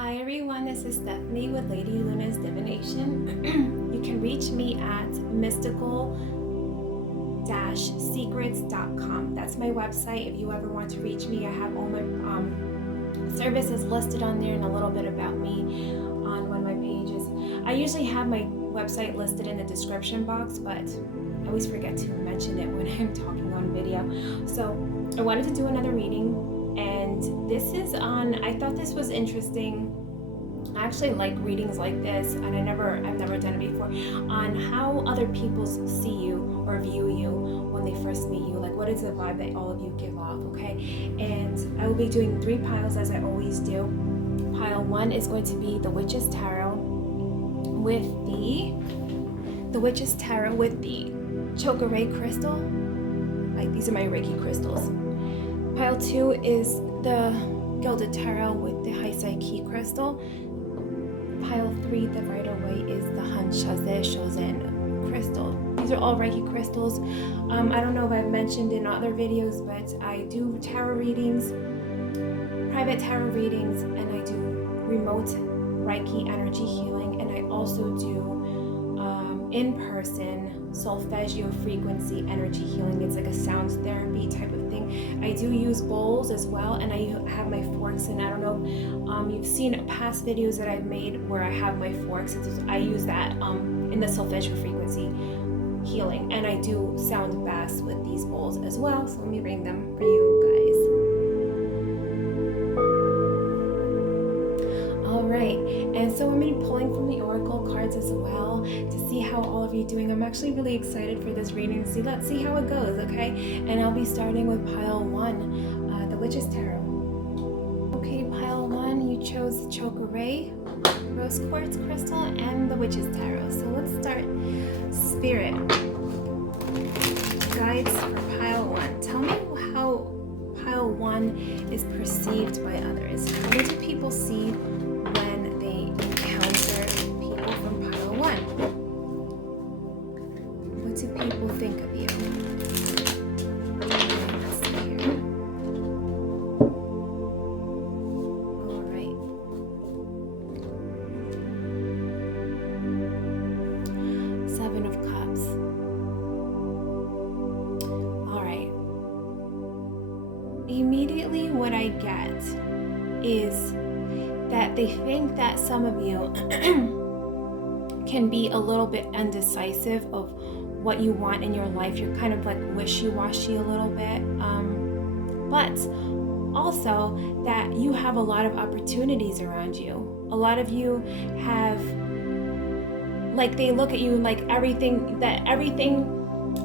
Hi everyone, this is Stephanie with Lady Luna's Divination. You can reach me at mystical-secrets.com. That's my website. If you ever want to reach me, I have all my services listed on there and a little bit about me on one of my pages. I usually have my website listed in the description box, but I always forget to mention it when I'm talking on video. So I wanted to do another reading. And this is on, I thought this was interesting. I actually like readings like this, and I've never done it before, on how other people see you or view you when they first meet you. Like, what is the vibe that all of you give off, okay? And I will be doing 3 piles as I always do. Pile 1 is going to be the Witch's Tarot with the Chokeray crystal. Like, these are my Reiki crystals. Pile 2 is the Gilded Tarot with the High Psyche crystal. Pile 3, the Rider Waite, is the Shozen crystal. These are all Reiki crystals. I don't know if I've mentioned in other videos, but I do tarot readings, private tarot readings, and I do remote Reiki energy healing, and I also do in-person solfeggio frequency energy healing. It's like a sound therapy type of thing. I do use bowls as well, and I have my forks, and I don't know, you've seen past videos that I've made where I have my forks. I use that in the solfeggio frequency healing, and I do sound baths with these bowls as well. So let me bring them for you guys. All right, and so I'm going to be pulling from the Oracle cards as well to see how all of you are doing. I'm actually really excited for this reading. Let's see how it goes, okay? And I'll be starting with pile 1, the Witch's Tarot. Okay, pile 1, you chose the Chokeray Rose Quartz Crystal and the Witch's Tarot. So let's start. Spirit guides for pile 1. Tell me how pile 1 is perceived by others. What do people see when they encounter people from pile 1? What do people think of you? Let's see here. All right. Seven of Cups. All right. Immediately what I get is that they think that some of you can be a little bit undecisive of what you want in your life. You're kind of like wishy-washy a little bit, but also that you have a lot of opportunities around you. A lot of you have, like, they look at you like everything,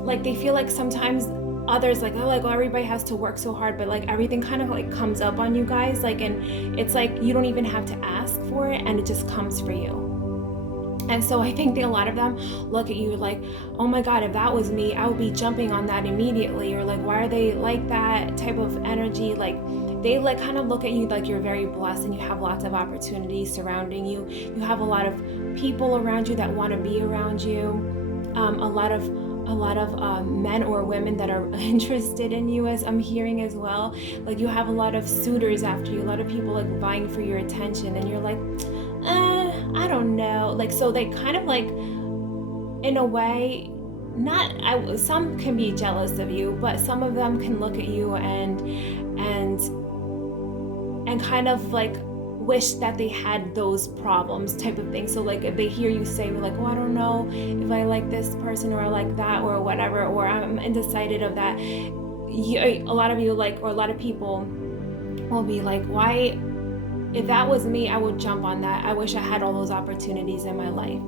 like they feel like sometimes others like, oh, like, well, everybody has to work so hard, but like everything kind of like comes up on you guys, like, and it's like you don't even have to ask for it, and it just comes for you. And so I think that a lot of them look at you like, oh my God, if that was me, I would be jumping on that immediately. Or like, why are they like that type of energy? Like, they like kind of look at you like you're very blessed and you have lots of opportunities surrounding you. You have a lot of people around you that want to be around you. A lot of men or women that are interested in you, as I'm hearing as well. Like, you have a lot of suitors after you, a lot of people like vying for your attention, and you're like, I don't know. Like, so they kind of like, in a way, some can be jealous of you, but some of them can look at you and kind of like wish that they had those problems type of thing. So like, if they hear you say like, oh, I don't know if I like this person or I like that or whatever, or I'm undecided of that, a lot of you like, or a lot of people will be like, why, if that was me, I would jump on that. I wish I had all those opportunities in my life.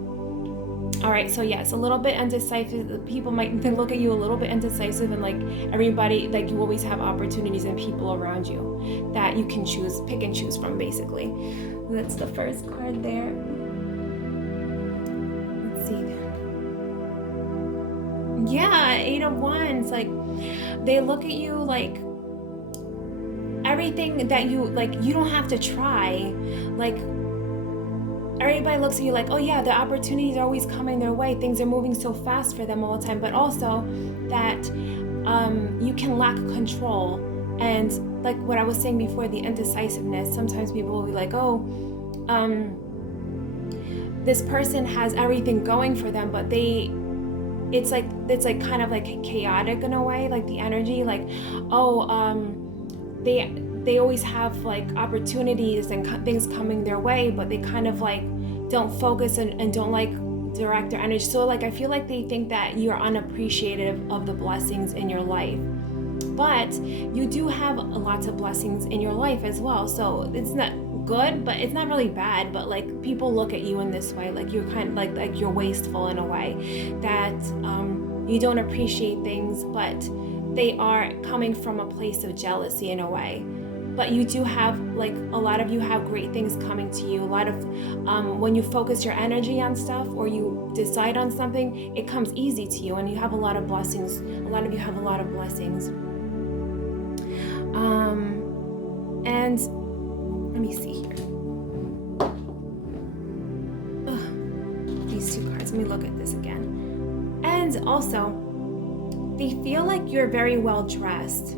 All right, so yes, a little bit indecisive. People might look at you a little bit indecisive, and like everybody, like you always have opportunities and people around you that you can pick and choose from, basically. That's the first card there. Let's see. Yeah, 8 of Wands. Like, they look at you like everything that you, like, you don't have to try. Like, everybody looks at you like, oh yeah, the opportunities are always coming their way. Things are moving so fast for them all the time. But also that you can lack control. And like what I was saying before, the indecisiveness. Sometimes people will be like, oh, this person has everything going for them, but it's like kind of like chaotic in a way, like the energy, like, they always have like opportunities and things coming their way, but they kind of like don't focus and don't like direct their energy. So like I feel like they think that you're unappreciative of the blessings in your life, but you do have lots of blessings in your life as well. So it's not good, but it's not really bad, but like people look at you in this way, like you're kind of like you're wasteful in a way, that you don't appreciate things, but they are coming from a place of jealousy in a way. But you do have, like, a lot of you have great things coming to you. A lot of when you focus your energy on stuff or you decide on something, it comes easy to you, and you have a lot of blessings. A lot of you have a lot of blessings. And let me see here. These two cards. Let me look at this again. And also, they feel like you're very well dressed.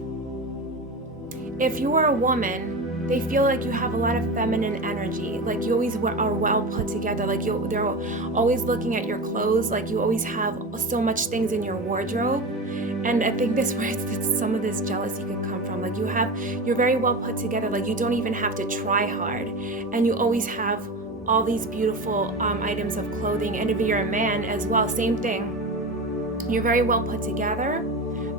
If you are a woman, they feel like you have a lot of feminine energy. Like you always are well put together. Like they're always looking at your clothes. Like you always have so much things in your wardrobe. And I think this where some of this jealousy could come from. Like you're very well put together. Like you don't even have to try hard. And you always have all these beautiful items of clothing. And if you're a man as well, same thing. You're very well put together.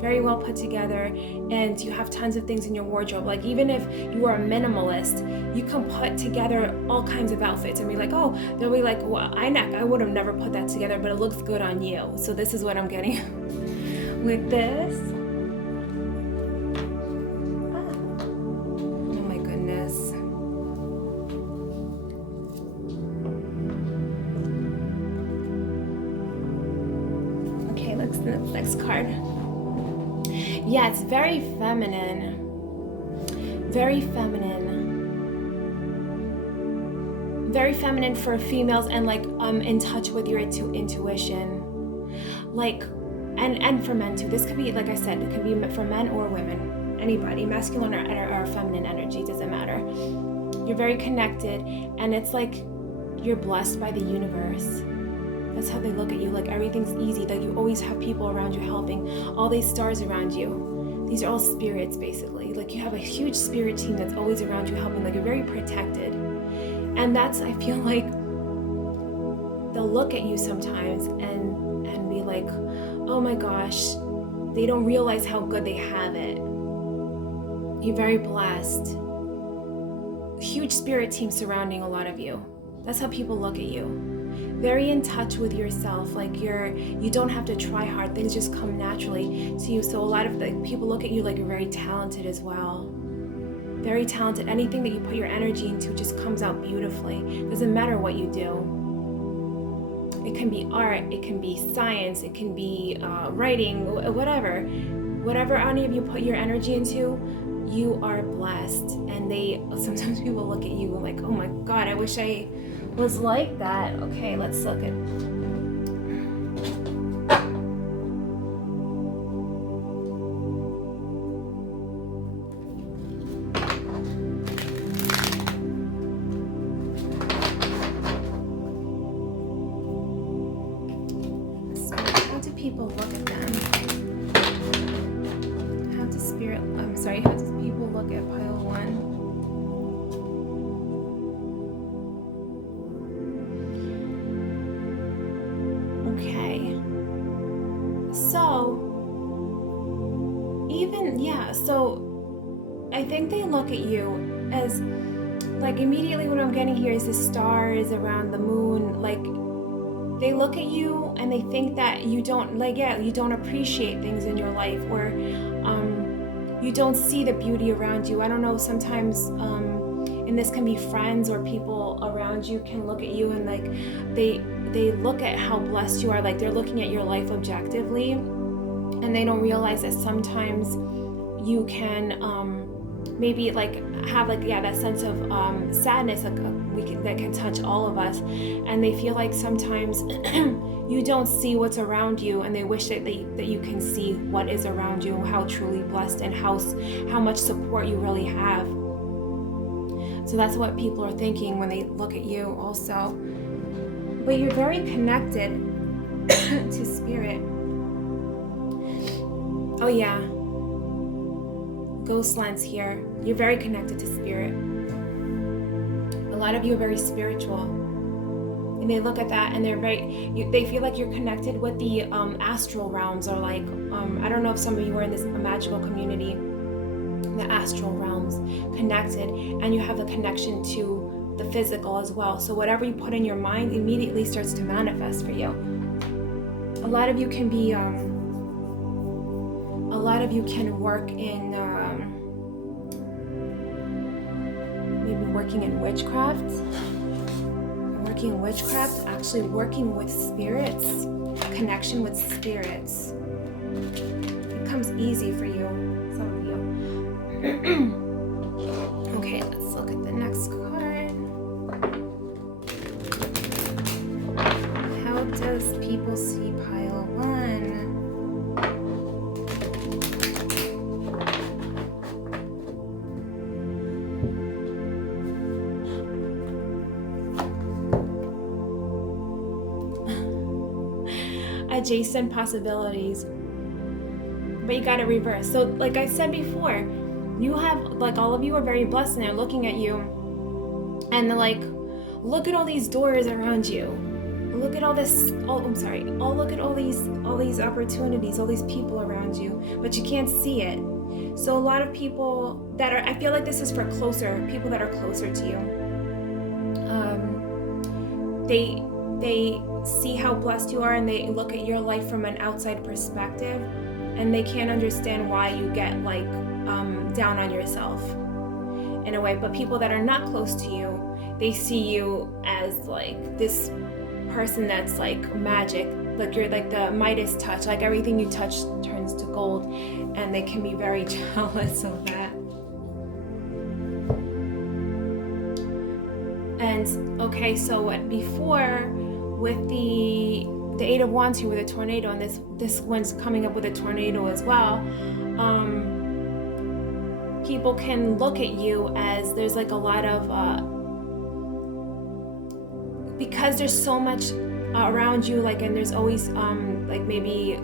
Very well put together, and you have tons of things in your wardrobe. Like even if you are a minimalist, you can put together all kinds of outfits and be like, oh, they'll be like, well, I would have never put that together, but it looks good on you. So this is what I'm getting with this. Oh my goodness. Okay, let's do the next card. Yeah, it's very feminine. Very feminine. Very feminine for females, and like in touch with your intuition. Like, and for men too. This could be, like I said, it could be for men or women. Anybody, masculine or feminine energy, doesn't matter. You're very connected, and it's like you're blessed by the universe. That's how they look at you, like everything's easy, like you always have people around you helping, all these stars around you. These are all spirits, basically. Like you have a huge spirit team that's always around you helping, like you're very protected. And that's, I feel like, they'll look at you sometimes and be like, oh my gosh, they don't realize how good they have it. You're very blessed. Huge spirit team surrounding a lot of you. That's how people look at you. Very in touch with yourself, like you don't have to try hard, things just come naturally to you. So a lot of the people look at you like you're very talented as well. Very talented. Anything that you put your energy into just comes out beautifully. Doesn't matter what you do. It can be art, it can be science, it can be writing, whatever. Whatever any of you put your energy into, you are blessed. And sometimes people look at you like, oh my God, I wish I was like that. Okay, let's look at. How do people look at them? How does people look at pile one? So I think they look at you as, like, immediately what I'm getting here is the stars around the moon. Like, they look at you and they think that you don't, you don't appreciate things in your life, or you don't see the beauty around you. I don't know, sometimes, and this can be friends or people around you can look at you and like, they look at how blessed you are. Like, they're looking at your life objectively, and they don't realize that sometimes you can maybe like have that sense of sadness that can touch all of us, and they feel like sometimes you don't see what's around you, and they wish that you can see what is around you, how truly blessed and how much support you really have. So that's what people are thinking when they look at you also. But you're very connected to spirit. Oh yeah. Ghost lens here. You're very connected to spirit. A lot of you are very spiritual. And they look at that and they feel like you're connected with the astral realms, or like, I don't know if some of you are in this magical community, the astral realms, connected, and you have a connection to the physical as well. So whatever you put in your mind immediately starts to manifest for you. A lot of you can be, a lot of you can work in, maybe working in witchcraft. Working in witchcraft, actually working with spirits, connection with spirits. It comes easy for you, some of you. Okay, let's look at the next card. How does people see pile 1? Adjacent possibilities, but you got to reverse. So like I said before, you have, like, all of you are very blessed and they're looking at you and they're like, look at all these doors around you, look at all this, look at all these opportunities, all these people around you, but you can't see it. So a lot of people that are, I feel like this is for people that are closer to you, they see how blessed you are and they look at your life from an outside perspective and they can't understand why you get like down on yourself in a way. But people that are not close to you, they see you as like this person that's like magic, like you're like the Midas touch, like everything you touch turns to gold, and they can be very jealous of that. And okay, so what before with the Eight of Wands here with a tornado, and this one's coming up with a tornado as well, people can look at you as there's like a lot of because there's so much around you, like, and there's always like maybe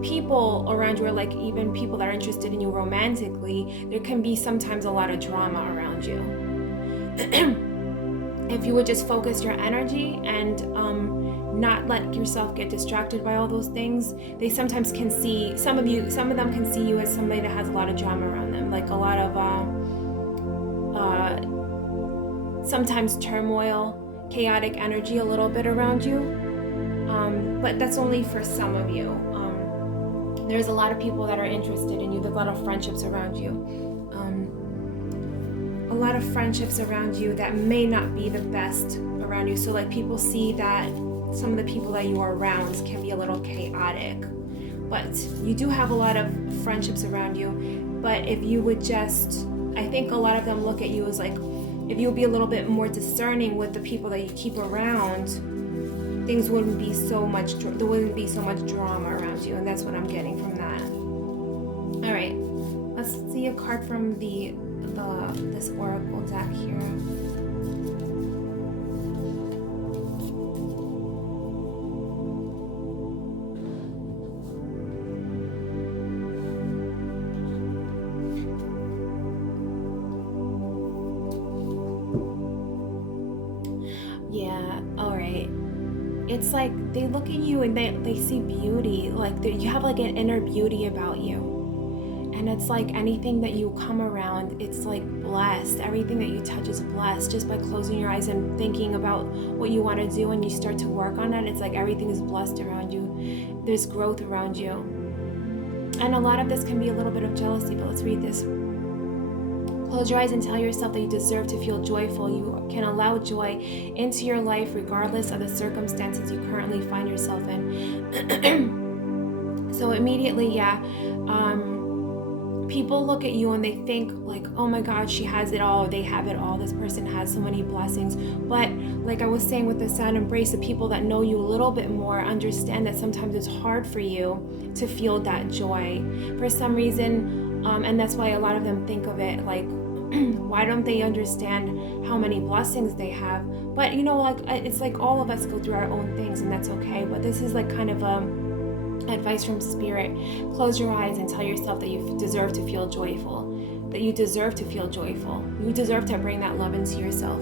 people around you, or like even people that are interested in you romantically, there can be sometimes a lot of drama around you. If you would just focus your energy and not let yourself get distracted by all those things, they sometimes can see, some of them can see you as somebody that has a lot of drama around them, like a lot of sometimes turmoil, chaotic energy a little bit around you, but that's only for some of you. There's a lot of people that are interested in you, there's a lot of friendships around you. A lot of friendships around you that may not be the best around you. So like people see that some of the people that you are around can be a little chaotic, but you do have a lot of friendships around you. But if you would just, I think a lot of them look at you as like, if you would be a little bit more discerning with the people that you keep around, things wouldn't be so much, there wouldn't be so much drama around you. And that's what I'm getting from that. All right, let's see a card from this oracle deck here. Yeah, all right. It's like they look at you and they see beauty, like you have like an inner beauty about you. And it's like anything that you come around, it's like blessed. Everything that you touch is blessed. Just by closing your eyes and thinking about what you want to do and you start to work on it, it's like everything is blessed around you. There's growth around you. And a lot of this can be a little bit of jealousy, but let's read this. Close your eyes and tell yourself that you deserve to feel joyful. You can allow joy into your life regardless of the circumstances you currently find yourself in. So immediately, yeah, people look at you and they think like, oh my God, she has it all, they have it all, this person has so many blessings. But like I was saying with the sad embrace, the people that know you a little bit more understand that sometimes it's hard for you to feel that joy for some reason, and that's why a lot of them think of it like Why don't they understand how many blessings they have? But you know, like it's like all of us go through our own things, and that's okay. But this is like kind of advice from spirit. Close your eyes and tell yourself that you deserve to feel joyful, that you deserve to feel joyful. You deserve to bring that love into yourself.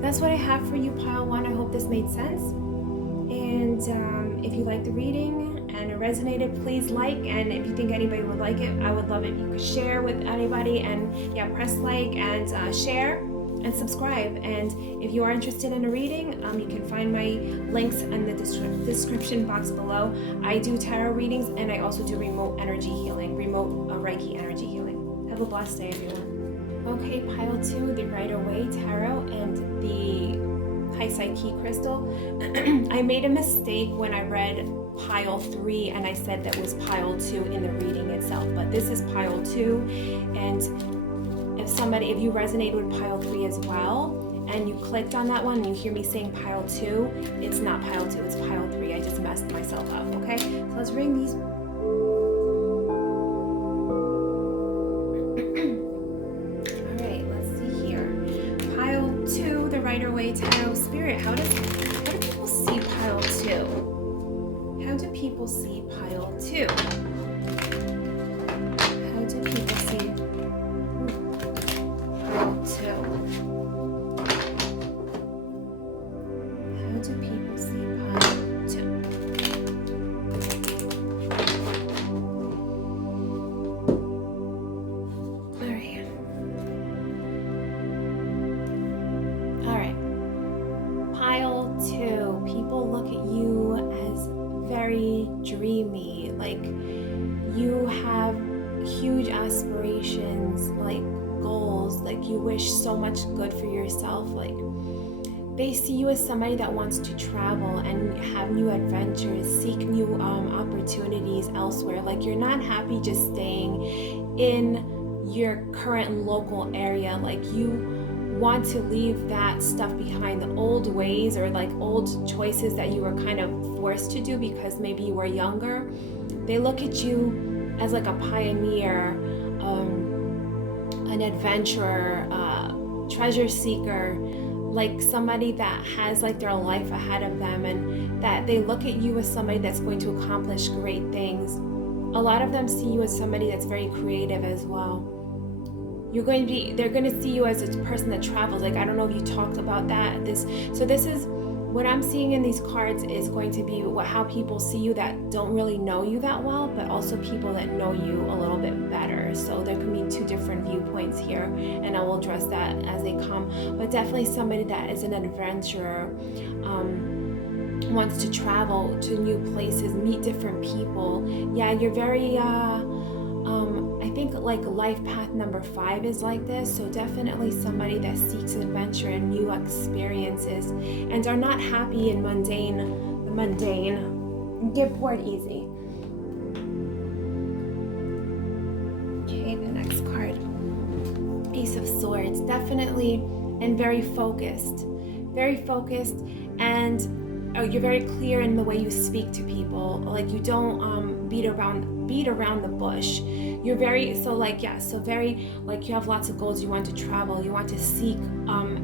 That's what I have for you, pile 1. I hope this made sense. And if you like the reading and it resonated, please like. And if you think anybody would like it, I would love it if you could share with anybody. And yeah, press like and share and subscribe. And if you are interested in a reading, you can find my links in the description box below. I do tarot readings, and I also do remote energy healing, remote Reiki energy healing. Have a blessed day, everyone. Okay, pile 2, the Rider Waite Tarot and the High Psyche Crystal. I made a mistake when I read pile 3 and I said that was pile 2 in the reading itself, but this is pile 2. And if you resonate with pile 3 as well, and you clicked on that one and you hear me saying pile 2, it's not pile 2, it's pile 3. I just messed myself up, okay? So let's ring these. Rider Waite Tarot Spirit. How do people see pile 2? How do people see pile 2? How do people see pile 2? How do people see pile 2? People look at you as very dreamy, like you have huge aspirations, like goals, like you wish so much good for yourself. Like they see you as somebody that wants to travel and have new adventures, seek new opportunities elsewhere. Like you're not happy just staying in your current local area. Like you want to leave that stuff behind, the old ways or like old choices that you were kind of forced to do because maybe you were younger. They look at you as like a pioneer, an adventurer, treasure seeker, like somebody that has like their life ahead of them, and that they look at you as somebody that's going to accomplish great things. A lot of them see you as somebody that's very creative as well. They're going to see you as a person that travels. Like, I don't know if you talked about that. This is what I'm seeing in these cards is going to be how people see you that don't really know you that well, but also people that know you a little bit better. So there can be 2 different viewpoints here, and I will address that as they come. But definitely somebody that is an adventurer, wants to travel to new places, meet different people. Yeah, you're very I think like life path number 5 is like this. So definitely somebody that seeks adventure and new experiences and are not happy in the mundane. Get bored easy. Okay, the next card. Ace of Swords. Definitely and very focused. Very focused, and you're very clear in the way you speak to people. Like you don't beat around the bush. You're very very like you have lots of goals. You want to travel, you want to seek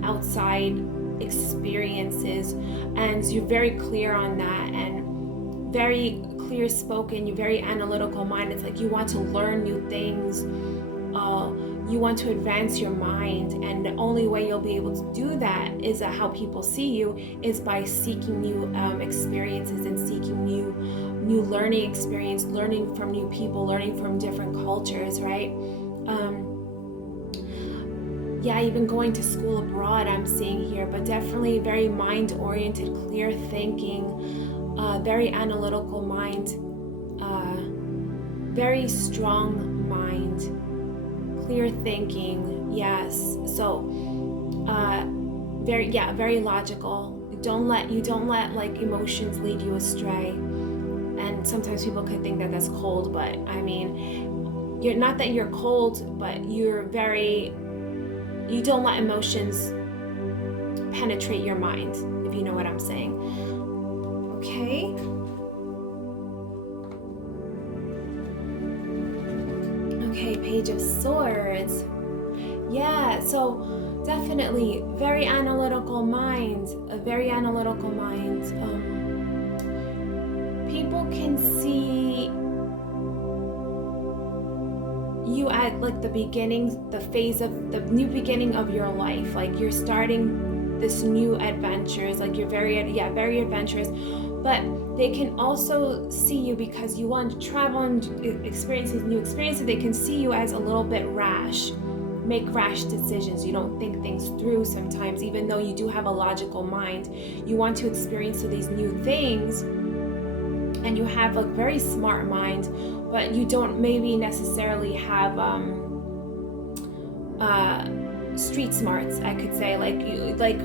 outside experiences, and you're very clear on that, and very clear spoken. You're very analytical mind. It's like you want to learn new things, you want to advance your mind, and the only way you'll be able to do that is how people see you is by seeking new experiences and seeking new learning experience, learning from new people, learning from different cultures, right? Even going to school abroad I'm seeing here, but definitely very mind-oriented, clear thinking, very analytical mind, very strong mind, clear thinking, yes. So very logical. You don't let like emotions lead you astray. And sometimes people could think that that's cold, but I mean, you're not that you're cold, but you don't let emotions penetrate your mind, if you know what I'm saying. Okay. Okay, Page of Swords. Yeah, so definitely very analytical mind, a very analytical mind. People can see you at like the beginning, the phase of the new beginning of your life. Like you're starting this new adventures, like you're very adventurous, but they can also see you because you want to travel and experience these new experiences. They can see you as a little bit rash, make rash decisions. You don't think things through sometimes, even though you do have a logical mind. You want to experience these new things, and you have a very smart mind, but you don't maybe necessarily have street smarts, I could say. Like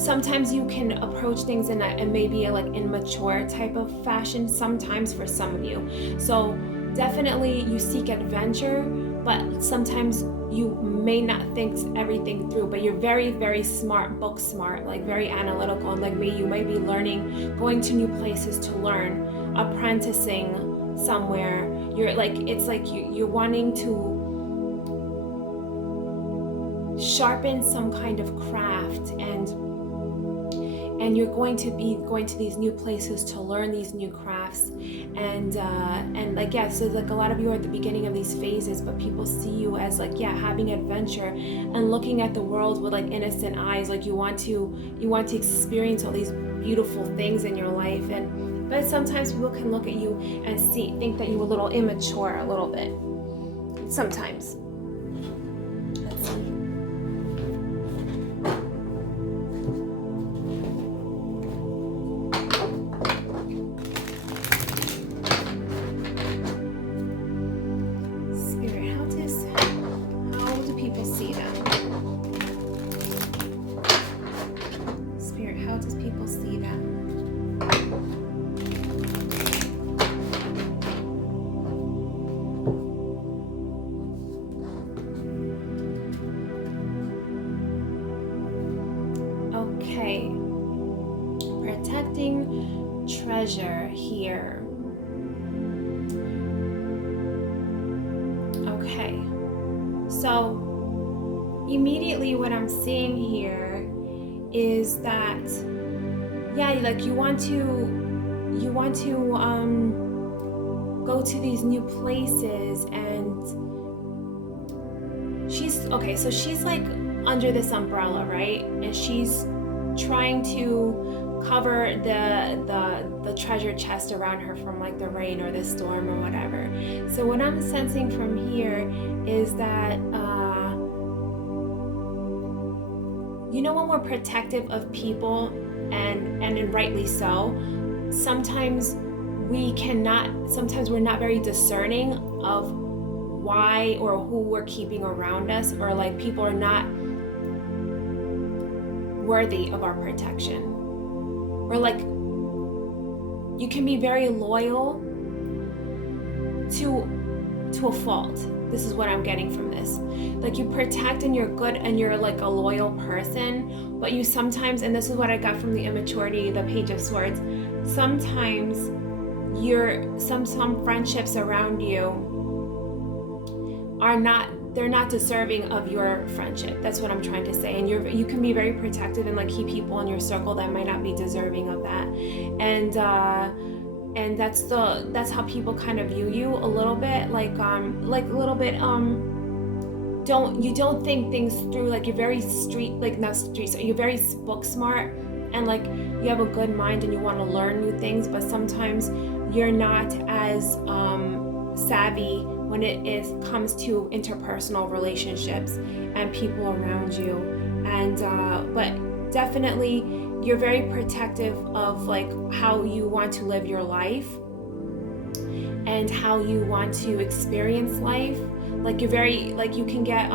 sometimes you can approach things in maybe a like immature type of fashion sometimes for some of you. So definitely you seek adventure, but sometimes you may not think everything through, but you're very, very smart, book smart, like very analytical, and like you might be learning, going to new places to learn, apprenticing somewhere. You're like, it's like you're wanting to sharpen some kind of craft, and you're going to be going to these new places to learn these new crafts, and like, yeah, so like a lot of you are at the beginning of these phases, but people see you as like, yeah, having adventure and looking at the world with like innocent eyes. Like you want to experience all these beautiful things in your life, but sometimes people can look at you and think that you're a little immature, a little bit sometimes. Let's see. Okay, protecting treasure here. Okay, so immediately what I'm seeing here is that, yeah, like you want to go to these new places, and she's like under this umbrella, right? And she's trying to cover the treasure chest around her from like the rain or the storm or whatever. So what I'm sensing from here is that when we're protective of people, and rightly so, sometimes we're not very discerning of why or who we're keeping around us, or like people are not worthy of our protection, or like you can be very loyal to a fault. This is what I'm getting from this. Like you protect and you're good and you're like a loyal person, but you sometimes, and this is what I got from the immaturity, the Page of Swords, sometimes some friendships around you they're not deserving of your friendship. That's what I'm trying to say. And you can be very protective and like keep people in your circle that might not be deserving of that. And that's how people kind of view you a little bit, like a little bit don't think things through. Like you're very you're very book smart, and like you have a good mind and you want to learn new things, but sometimes you're not as savvy when it comes to interpersonal relationships and people around you. And but definitely you're very protective of like how you want to live your life and how you want to experience life. Like you're very, like you can get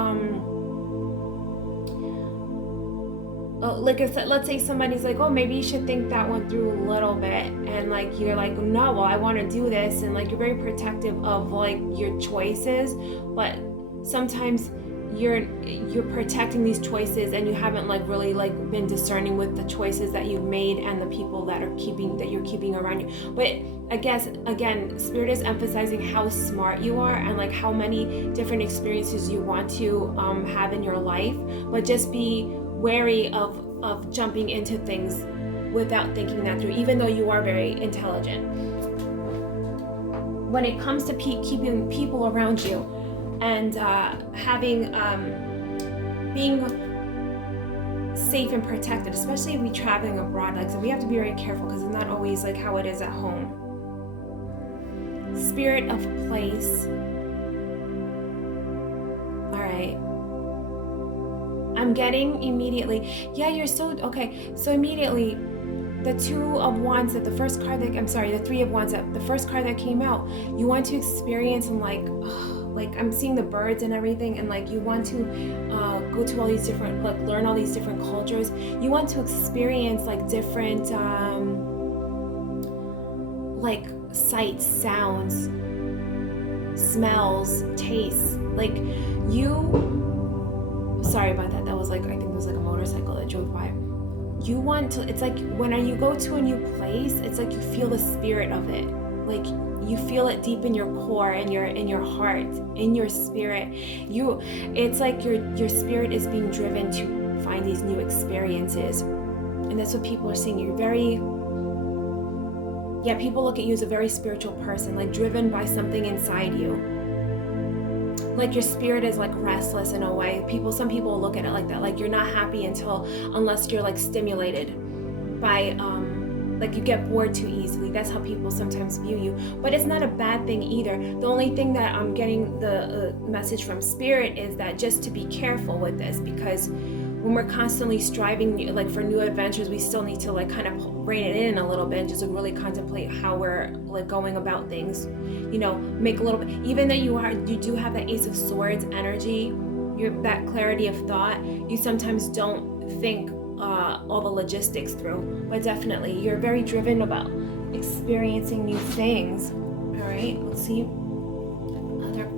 like I said, let's say somebody's like, oh, maybe you should think that one through a little bit, and like you're like, no, well, I want to do this, and like you're very protective of like your choices, but sometimes you're protecting these choices, and you haven't like really like been discerning with the choices that you've made and the people that you're keeping around you. But I guess again, Spirit is emphasizing how smart you are and like how many different experiences you want to have in your life, but just be wary of jumping into things without thinking that through, even though you are very intelligent. When it comes to keeping people around you and having being safe and protected, especially if we're traveling abroad, like, so we have to be very careful because it's not always like how it is at home. Spirit of place. All right. I'm getting immediately, yeah, you're so, okay, so immediately, the Two of Wands, that the first card that, I'm sorry, the Three of Wands, that the first card that came out, you want to experience and like I'm seeing the birds and everything, and like you want to go to all these different, like learn all these different cultures. You want to experience like different like sights, sounds, smells, tastes. Like you, sorry about that. That was like, I think it was like a motorcycle that drove by. You want to, it's like when you go to a new place, it's like you feel the spirit of it. Like you feel it deep in your core, in your heart, in your spirit. It's like your spirit is being driven to find these new experiences. And that's what people are seeing. You're very, yeah, people look at you as a very spiritual person, like driven by something inside you. Like your spirit is like restless in a way. Some people look at it like that. Like you're not happy unless you're like stimulated by, like you get bored too easily. That's how people sometimes view you. But it's not a bad thing either. The only thing that I'm getting the message from Spirit is that just to be careful with this, because when we're constantly striving like for new adventures, we still need to like kind of rein it in a little bit and just like really contemplate how we're like going about things. You know, make a little bit, even though you do have that Ace of Swords energy, that clarity of thought, you sometimes don't think all the logistics through, but definitely you're very driven about experiencing new things. All right, let's see other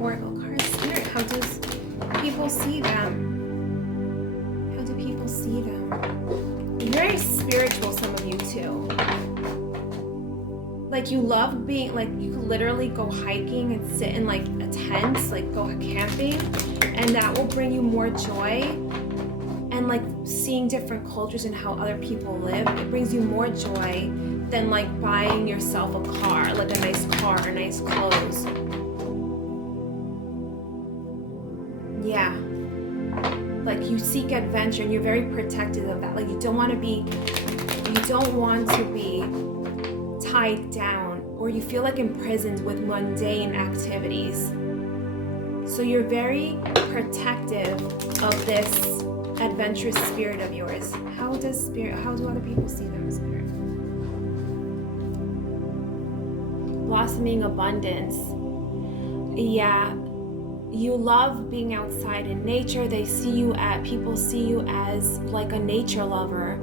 oracle cards. Spirit, how does people see them? How do people see them? You're very spiritual, some of you too. Like you love being, like you could literally go hiking and sit in like a tent, like go camping, and that will bring you more joy. And like seeing different cultures and how other people live, it brings you more joy than like buying yourself a car, like a nice car or nice clothes. Yeah. Like you seek adventure and you're very protective of that. Like you don't want to be tied down, or you feel like imprisoned with mundane activities. So you're very protective of this adventurous spirit of yours. How do other people see them, Spirit? Blossoming abundance. Yeah, you love being outside in nature. People see you as like a nature lover,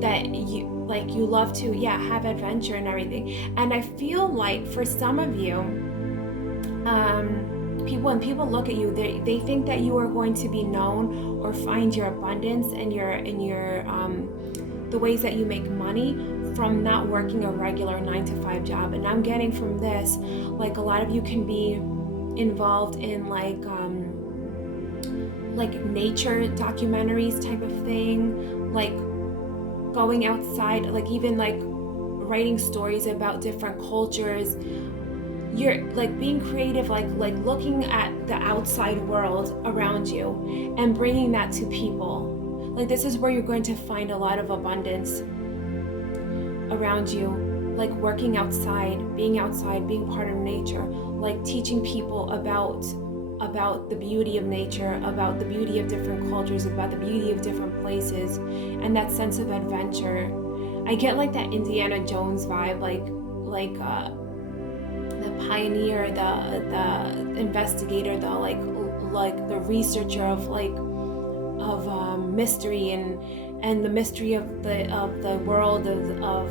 that you love to, yeah, have adventure and everything. And I feel like for some of you, when people look at you, they think that you are going to be known or find your abundance and your the ways that you make money from not working a regular 9-to-5 job. And I'm getting from this, like a lot of you can be involved in like nature documentaries type of thing, like going outside, like even like writing stories about different cultures. You're like being creative, like looking at the outside world around you and bringing that to people. Like this is where you're going to find a lot of abundance around you, like working outside, being part of nature, like teaching people about the beauty of nature, about the beauty of different cultures, about the beauty of different places, and that sense of adventure. I get like that Indiana Jones vibe, like the pioneer, the investigator, the like the researcher of mystery and the mystery of the world of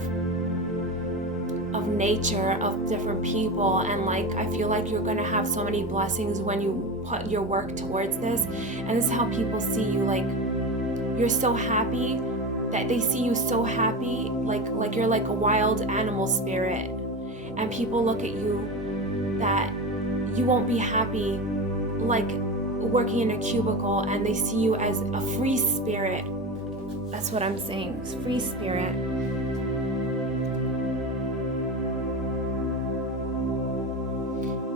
nature, of different people, and like I feel like you're gonna have so many blessings when you put your work towards this. And this is how people see you, like you're so happy, that they see you so happy, like you're like a wild animal spirit, and people look at you that you won't be happy like working in a cubicle, and they see you as a free spirit. That's what I'm saying, free spirit.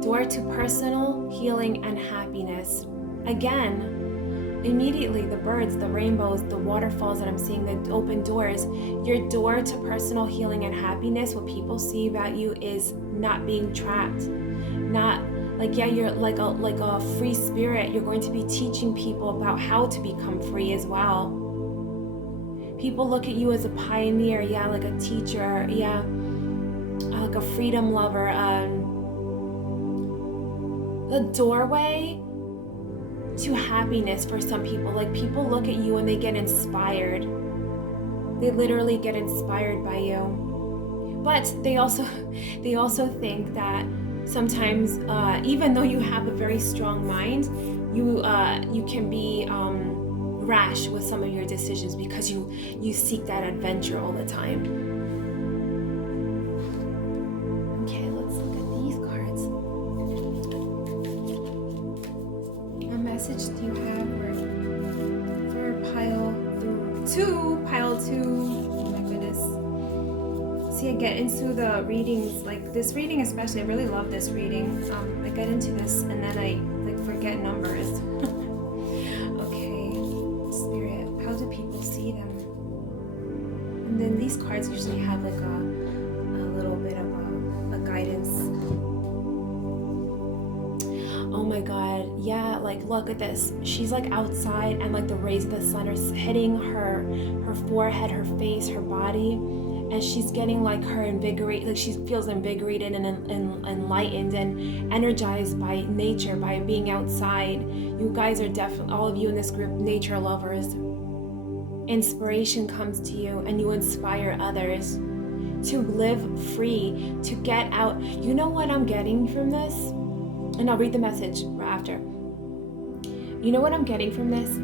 Door to personal healing and happiness. Again, immediately the birds, the rainbows, the waterfalls that I'm seeing, the open doors, your door to personal healing and happiness, what people see about you is not being trapped. Not like, yeah, you're like a free spirit. You're going to be teaching people about how to become free as well. People look at you as a pioneer, yeah, like a teacher, yeah, like a freedom lover, the doorway to happiness for some people. Like people look at you and they get inspired. They literally get inspired by you. But they also think that sometimes, even though you have a very strong mind, you can be rash with some of your decisions because you seek that adventure all the time. Okay, let's look at these cards. What message do you have for pile 2? Oh my goodness. See, I get into the readings, like this reading especially, I really love this reading. I get into this and then I like forget numbers. Okay, Spirit, how do people see them? And then these cards usually have like a little bit of a guidance. Oh my God, yeah, like look at this. She's like outside and like the rays of the sun are hitting her forehead, her face, her body. And she's getting like like she feels invigorated and enlightened and energized by nature, by being outside. You guys are definitely, all of you in this group, nature lovers. Inspiration comes to you and you inspire others to live free, to get out. You know what I'm getting from this? And I'll read the message after. You know what I'm getting from this?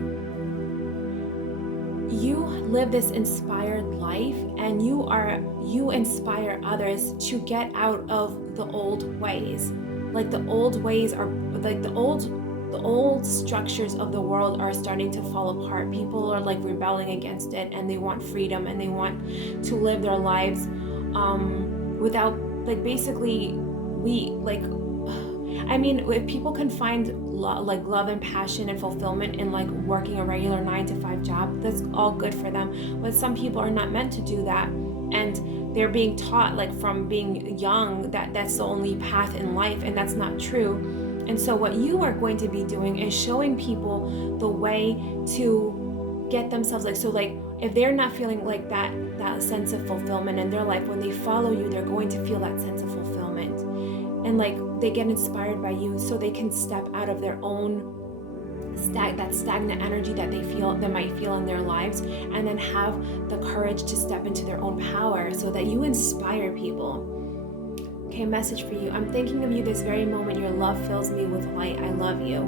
You live this inspired life and you inspire others to get out of the old ways. Like the old ways are like the old structures of the world are starting to fall apart. People are like rebelling against it and they want freedom and they want to live their lives without like basically if people can find love and passion and fulfillment in like working a regular 9-to-5 job, that's all good for them. But some people are not meant to do that, and they're being taught like from being young that that's the only path in life, and that's not true. And so what you are going to be doing is showing people the way to get themselves like if they're not feeling like that sense of fulfillment in their life, when they follow you, they're going to feel that sense of fulfillment. And like they get inspired by you so they can step out of their own that stagnant energy that they might feel in their lives, and then have the courage to step into their own power so that you inspire people. Okay, message for you. I'm thinking of you this very moment. Your love fills me with light. I love you.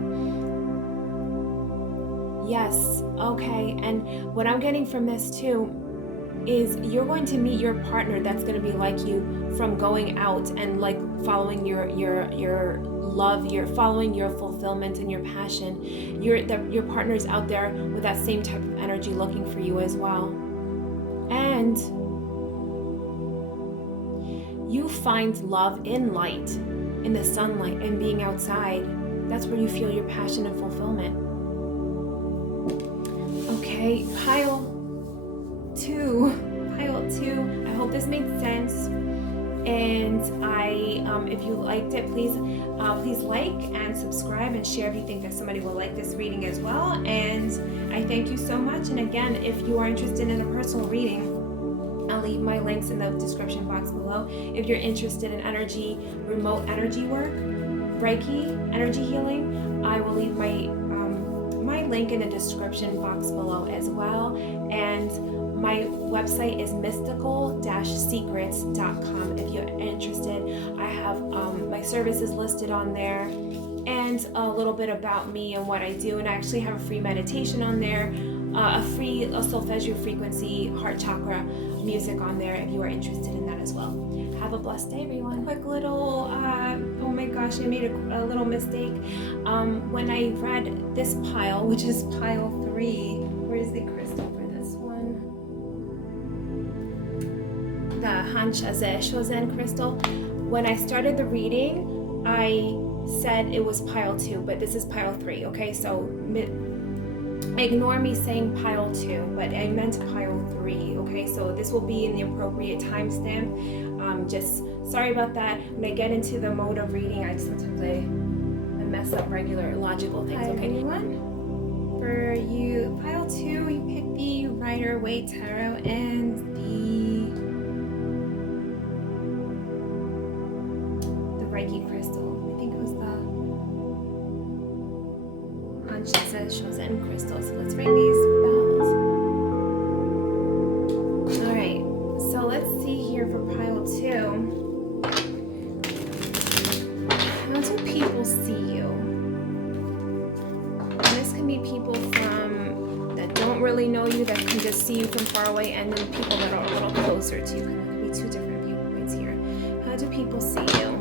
Yes, okay. And what I'm getting from this too is you're going to meet your partner that's going to be like you, from going out and like following your love, you're following your fulfillment and your passion. Your partner's out there with that same type of energy looking for you as well. And you find love in light, in the sunlight, and being outside. That's where you feel your passion and fulfillment. Okay, pile 2. I hope this made sense. And if you liked it, please like and subscribe and share if you think that somebody will like this reading as well. And I thank you so much. And again, if you are interested in a personal reading, I'll leave my links in the description box below. If you're interested in remote energy work, Reiki, energy healing, I will leave my link in the description box below as well. And My website is mystical-secrets.com if you're interested. I have my services listed on there, and a little bit about me and what I do. And I actually have a free meditation on there, a solfeggio frequency heart chakra music on there if you are interested in that as well. Have a blessed day, everyone. Quick little, oh my gosh, I made a little mistake. When I read this pile, which is pile 3, where's the crystal for this one? The Hanshaze Shozen crystal. When I started the reading, I said it was pile 2, but this is pile 3, okay? So ignore me saying pile 2, but I meant pile 3, okay? So this will be in the appropriate timestamp. Just sorry about that. When I get into the mode of reading, sometimes I mess up regular logical things. Okay, everyone. For you, pile 2, you pick the Rider Waite Tarot and the Reiki crystal. I think it was the Hanshaze Shozen crystal. So let's ring these bells. All right. So let's see here for pile 2. How do people see you? And this can be people that don't really know you, that can just see you from far away, and then people that are a little closer to you. It could be 2 different viewpoints here. How do people see you?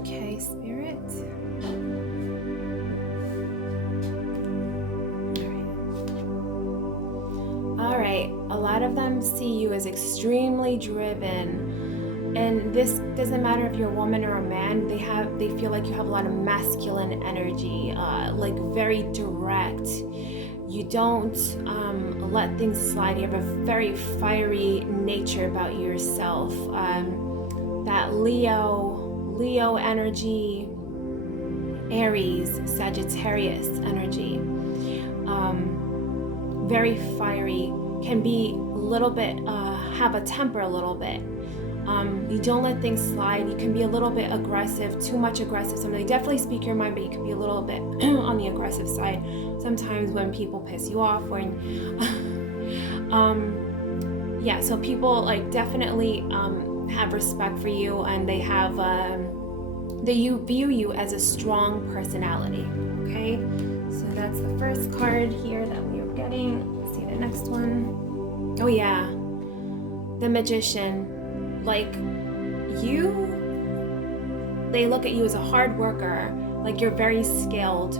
Okay, Spirit. All right, a lot of them see you as extremely driven, and this doesn't matter if you're a woman or a man. They feel like you have a lot of masculine energy, like very direct. You don't let things slide. You have a very fiery nature about yourself. That Leo energy, Aries, Sagittarius energy. Very fiery, can be a little bit, have a temper a little bit. You don't let things slide. You can be a little bit aggressive, too much aggressive. Sometimes you definitely speak your mind, but you can be a little bit on the aggressive side. Sometimes when people piss you off, yeah, so people like definitely have respect for you, and they have, they view you as a strong personality, okay? So that's the first card here that we are getting. Let's see the next one. Oh yeah, the Magician. Like they look at you as a hard worker, like you're very skilled,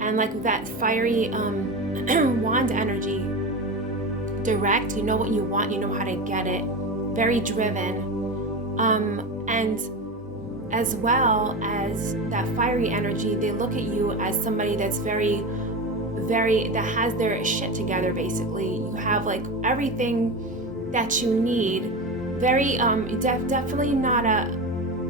and like that fiery wand energy, direct, you know what you want, you know how to get it, very driven, and as well as that fiery energy, they look at you as somebody that's very, that has their shit together, basically. You have like everything that you need. Very definitely not a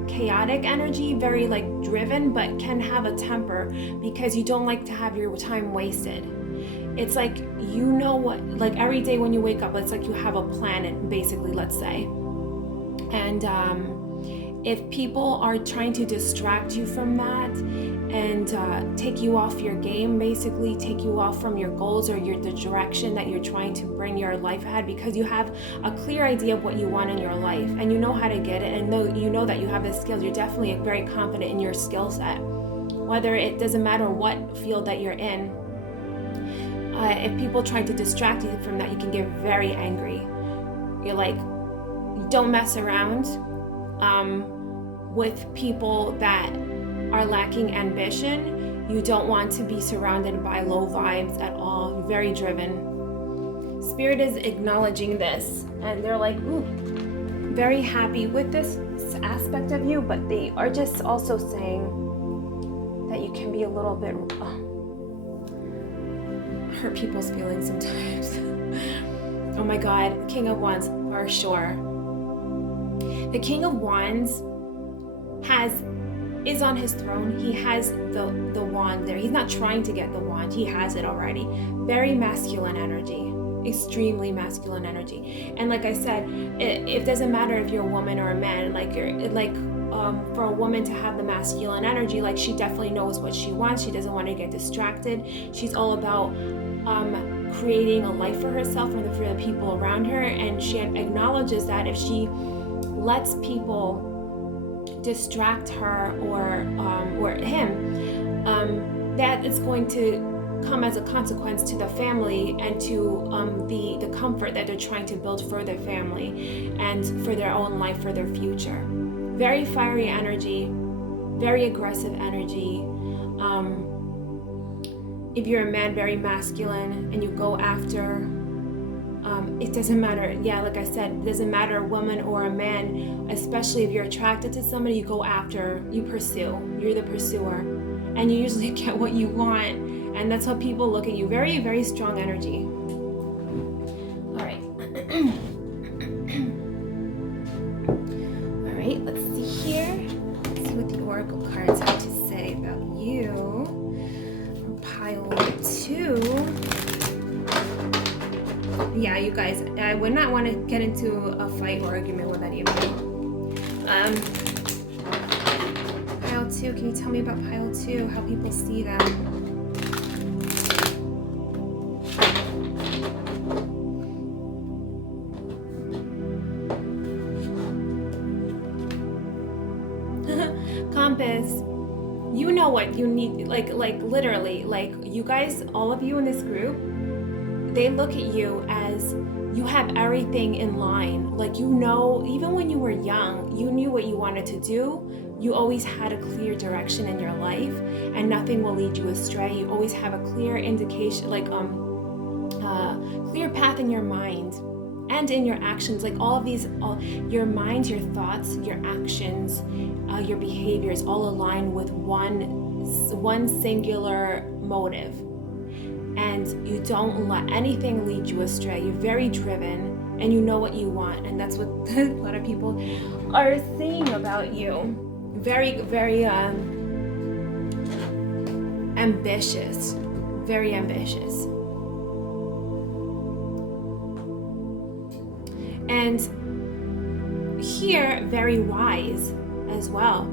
chaotic energy, very like driven, but can have a temper because you don't like to have your time wasted. It's like, you know what, like every day when you wake up, it's like you have a plan, basically, let's say. And if people are trying to distract you from that and take you off your game, basically take you off from your goals or the direction that you're trying to bring your life ahead, because you have a clear idea of what you want in your life and you know how to get it, and you know that you have the skills, you're definitely very confident in your skill set. Whether it doesn't matter what field that you're in, if people try to distract you from that, you can get very angry. You're like, don't mess around with people that are lacking ambition. You don't want to be surrounded by low vibes at all. You're very driven. Spirit is acknowledging this, and they're like, ooh, very happy with this aspect of you, but they are just also saying that you can be a little bit hurt people's feelings sometimes. Oh my God, King of Wands, for sure. The King of Wands is on his throne. He has the wand there. He's not trying to get the wand. He has it already. Very masculine energy. Extremely masculine energy. And like I said, it doesn't matter if you're a woman or a man. Like for a woman to have the masculine energy, like she definitely knows what she wants. She doesn't want to get distracted. She's all about creating a life for herself and for the people around her, and she acknowledges that if she lets people distract her or him, that is going to come as a consequence to the family and to the comfort that they're trying to build for their family and for their own life, for their future. Very fiery energy, very aggressive energy. If you're a man, very masculine, and you go after, it doesn't matter, like I said, it doesn't matter a woman or a man, especially if you're attracted to somebody, you go after, you pursue, you're the pursuer, and you usually get what you want, and that's how people look at you. Very, very strong energy. All right. All right, let's see here. Let's see what the Oracle cards have to say about you. Pile 2. Yeah, you guys, I would not want to get into a fight or argument with any of you. Pile 2, can you tell me about pile 2, how people see them? Compass, you know what you need, like literally, like you guys, all of you in this group, they look at you as you have everything in line. Like, you know, even when you were young, you knew what you wanted to do. You always had a clear direction in your life, and nothing will lead you astray. You always have a clear indication, like clear path in your mind and in your actions. Like all of these, your mind, your thoughts, your actions, your behaviors all align with one singular motive. And you don't let anything lead you astray. You're very driven, and you know what you want, and that's what a lot of people are saying about you. Very, very ambitious. Very ambitious. And here, very wise as well.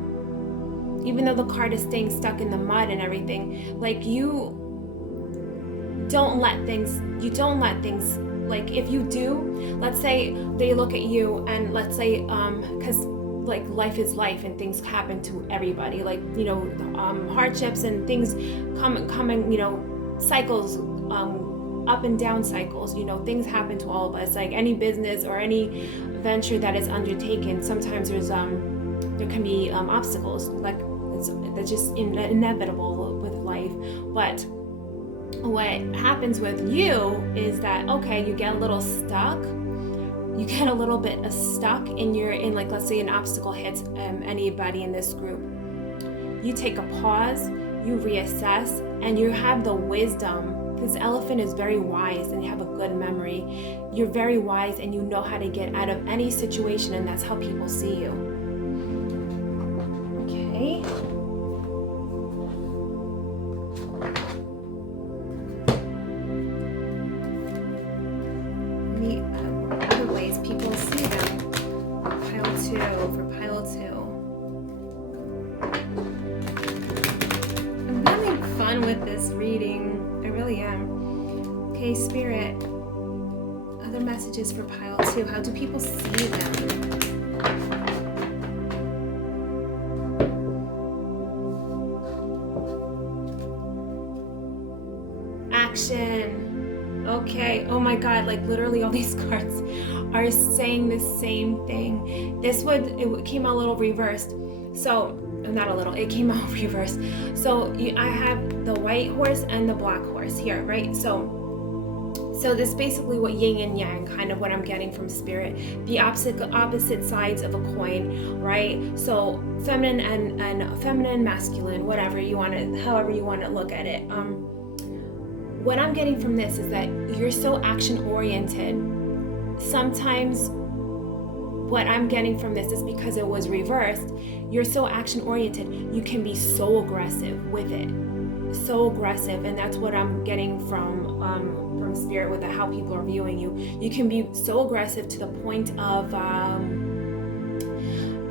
Even though the card is staying stuck in the mud and everything, like you don't let things, like if you do, let's say they look at you and let's say, because like life is life and things happen to everybody, like, you know, hardships and things come and, you know, cycles, up and down cycles, you know, things happen to all of us, like any business or any venture that is undertaken. Sometimes there can be obstacles, like that's just inevitable with life. But what happens with you is that, okay, you get a little stuck. You get a little bit stuck in like, let's say an obstacle hits anybody in this group. You take a pause, you reassess, and you have the wisdom, because elephant is very wise and you have a good memory. You're very wise and you know how to get out of any situation, and that's how people see you. Okay. Other ways people see them. Pile 2, for pile 2. I'm having fun with this reading. I really am. Okay, Spirit. Other messages for pile 2. How do people see them? Action. Okay, oh my God, like literally all these cards are saying the same thing. It came out a little reversed. So, not a little, it came out reversed. So I have the white horse and the black horse here, right? So this is basically what yin and yang, kind of what I'm getting from Spirit. The opposite sides of a coin, right? So feminine and feminine, masculine, whatever you want to, however you want to look at it. What I'm getting from this is that you're so action-oriented. Sometimes what I'm getting from this is because it was reversed, you're so action-oriented, you can be so aggressive with it. So aggressive, and that's what I'm getting from Spirit with how people are viewing you. You can be so aggressive to the point of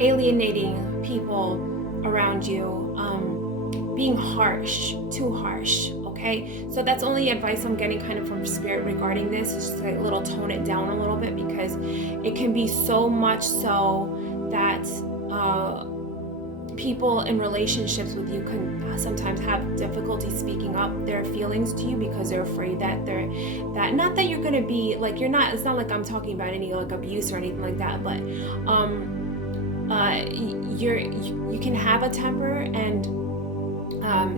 alienating people around you being harsh, too harsh. Okay, so that's only advice I'm getting kind of from Spirit regarding this. It's just like a little tone it down a little bit, because it can be so much so that people in relationships with you can sometimes have difficulty speaking up their feelings to you, because they're afraid that not that you're gonna be like, you're not, it's not like I'm talking about any like abuse or anything like that, but you can have a temper and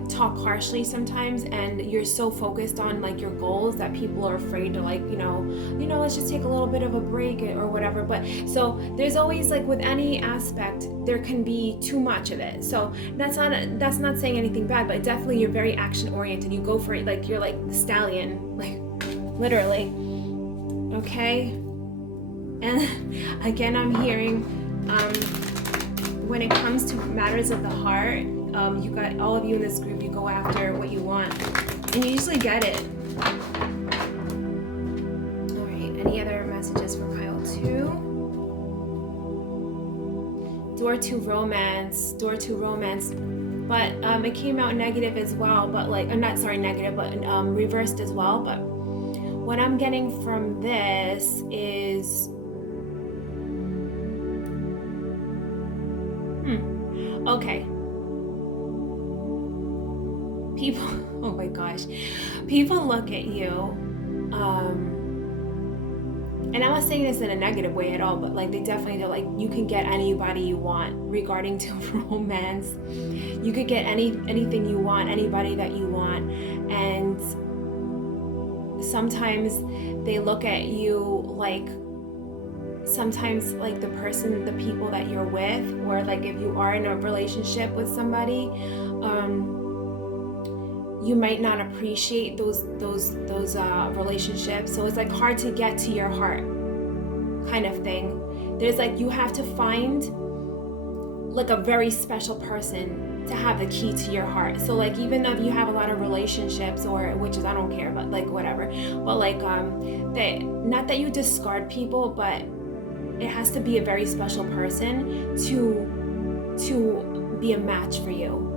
talk harshly sometimes, and you're so focused on like your goals that people are afraid to, like, let's just take a little bit of a break or whatever. But so there's always, like, with any aspect, there can be too much of it. So that's not saying anything bad, but definitely you're very action oriented. You go for it, like you're like the stallion, like literally. Okay. And again, I'm hearing when it comes to matters of the heart, you got, all of you in this group, you go after what you want, and you usually get it. All right, any other messages for pile 2? Door to romance, but it came out negative as well, but like, I'm not sorry, negative, but reversed as well. But what I'm getting from this is, okay. People, oh my gosh, people look at you, and I'm not saying this in a negative way at all, but like, they definitely, they're like, you can get anybody you want regarding to romance. You could get anything you want, anybody that you want, and sometimes they look at you like, sometimes like the people that you're with, or like if you are in a relationship with somebody, you might not appreciate those relationships. So it's like hard to get to your heart kind of thing. There's like, you have to find like a very special person to have the key to your heart. So like, even if you have a lot of relationships, or which is, I don't care, but like whatever, but like that, not that you discard people, but it has to be a very special person to be a match for you.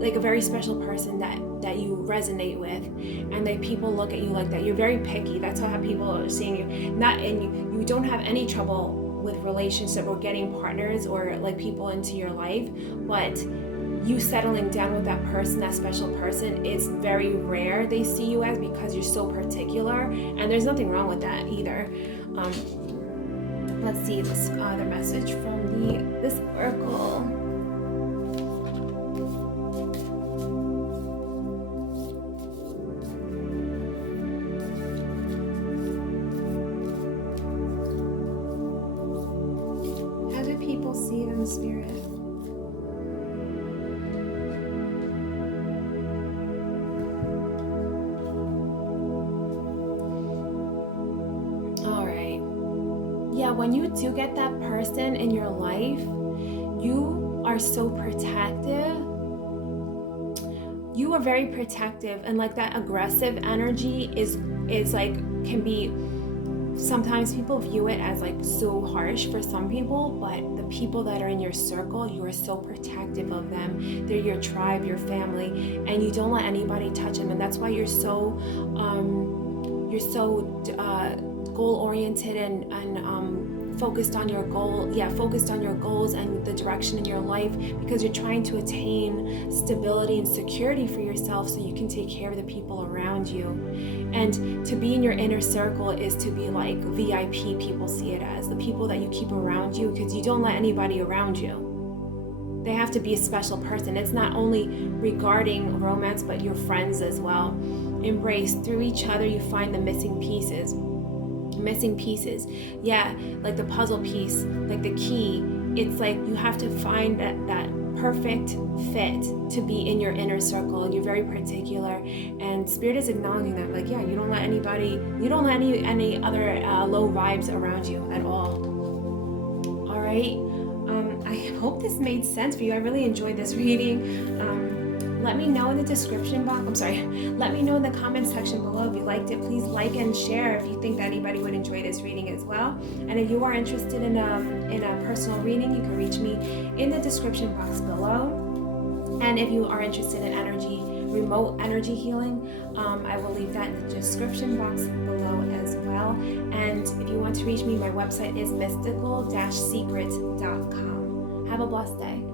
Like a very special person that you resonate with, and that people look at you like that. You're very picky. That's how people are seeing you. You don't have any trouble with relationship or getting partners or like people into your life, but you settling down with that person, that special person, it's very rare they see you as, because you're so particular, and there's nothing wrong with that either. Let's see this other message from this oracle. See them, Spirit. All right. Yeah, when you do get that person in your life, you are so protective. You are very protective, and like that aggressive energy is like, can be, sometimes people view it as like so harsh for some people, but the people that are in your circle, you are so protective of them. They're your tribe, your family, and you don't let anybody touch them. And that's why you're so goal oriented and focused on your goal. Yeah, focused on your goals and the direction in your life, because you're trying to attain stability and security for yourself, so you can take care of the people around you. And to be in your inner circle is to be like VIP, people see it as the people that you keep around you, because you don't let anybody around you. They have to be a special person. It's not only regarding romance, but your friends as well. Embrace, through each other you find the missing pieces. Yeah, like the puzzle piece, like the key. It's like you have to find that perfect fit to be in your inner circle, and you're very particular, and Spirit is acknowledging that, like, yeah, you don't let any other low vibes around you at all. All right, I hope this made sense for you. I really enjoyed this reading. let me know in the description box. Let me know in the comment section below if you liked it. Please like and share if you think that anybody would enjoy this reading as well. And if you are interested in a personal reading, you can reach me in the description box below. And if you are interested in remote energy healing, I will leave that in the description box below as well. And if you want to reach me, my website is mystical-secret.com. Have a blessed day.